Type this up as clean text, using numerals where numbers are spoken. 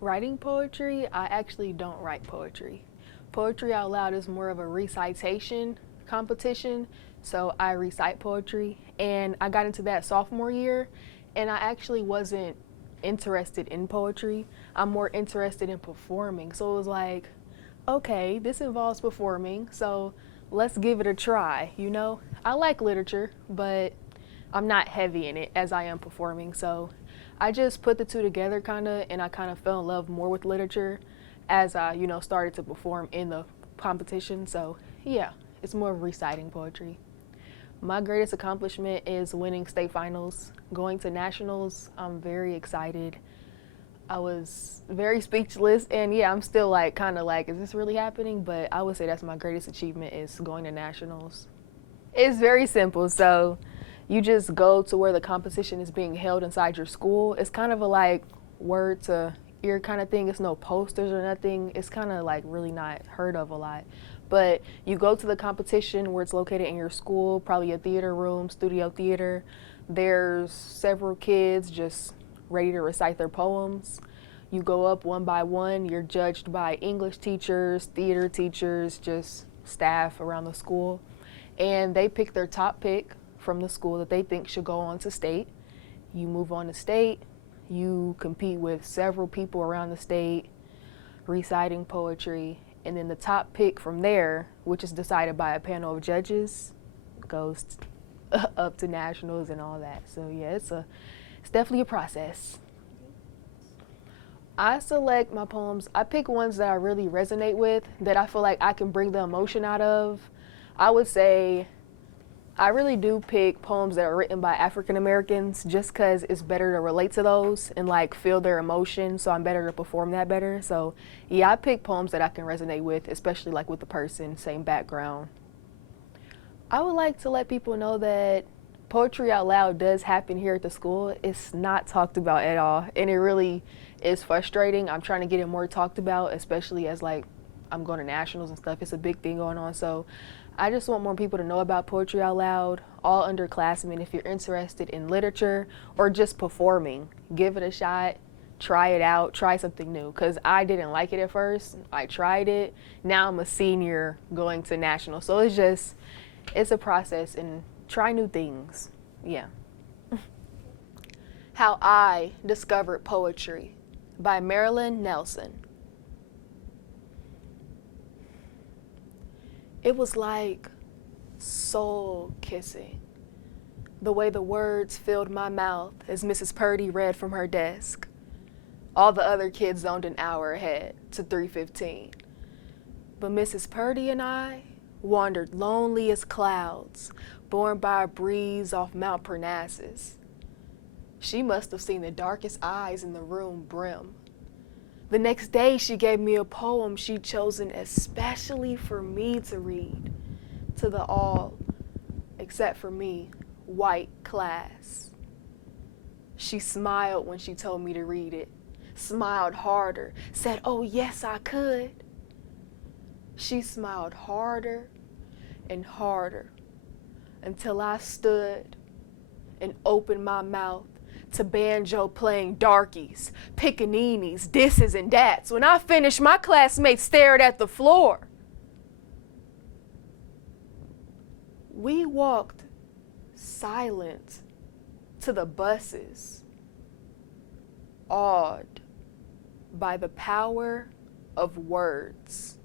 Writing poetry, I actually don't write poetry. Poetry out loud is more of a recitation competition, so I recite poetry. And I got into that sophomore year, and I actually wasn't interested in poetry. I'm more interested in performing. So it was like, okay, this involves performing, so let's give it a try, you know? I like literature, but I'm not heavy in it as I am performing, so I just put the two together kind of, and I kind of fell in love more with literature as I, started to perform in the competition. So yeah, it's more of reciting poetry. My greatest accomplishment is winning state finals, going to nationals. I'm very excited. I was very speechless, and yeah, I'm still like kind of like, is this really happening? But I would say that's my greatest achievement is going to nationals. It's very simple. So you just go to where the competition is being held inside your school. It's kind of a like word to ear kind of thing. It's no posters or nothing. It's kind of like really not heard of a lot. But you go to the competition where it's located in your school, probably a theater room, studio theater. There's several kids just ready to recite their poems. You go up one by one. You're judged by English teachers, theater teachers, just staff around the school. And they pick their top pick from the school that they think should go on to state. You move on to state. You compete with several people around the state reciting poetry. And then the top pick from there, which is decided by a panel of judges, goes up to nationals and all that. So yeah, it's definitely a process. I select my poems. I pick ones that I really resonate with, that I feel like I can bring the emotion out of. I would say I really do pick poems that are written by African Americans just because it's better to relate to those and like feel their emotion, so I'm better to perform that better. So yeah, I pick poems that I can resonate with, especially like with the person, same background. I would like to let people know that poetry out loud does happen here at the school. It's not talked about at all, and it really is frustrating. I'm trying to get it more talked about, especially as like I'm going to nationals and stuff. It's a big thing going on, so I just want more people to know about poetry out loud. All underclassmen, if you're interested in literature or just performing, give it a shot. Try it out, try something new, because I didn't like it at first. I tried it. Now I'm a senior going to national, so it's a process, and try new things. Yeah. How I Discovered Poetry by Marilyn Nelson. It was like soul kissing, the way the words filled my mouth as Mrs. Purdy read from her desk. All the other kids zoned an hour ahead to 3:15. But Mrs. Purdy and I wandered lonely as clouds, borne by a breeze off Mount Parnassus. She must have seen the darkest eyes in the room brim. The next day, she gave me a poem she'd chosen especially for me to read to the all, except for me, white class. She smiled when she told me to read it, smiled harder, said, "Oh, yes, I could." She smiled harder and harder until I stood and opened my mouth to banjo playing darkies, pickaninnies, disses, and dats. When I finished, my classmates stared at the floor. We walked silent to the buses, awed by the power of words.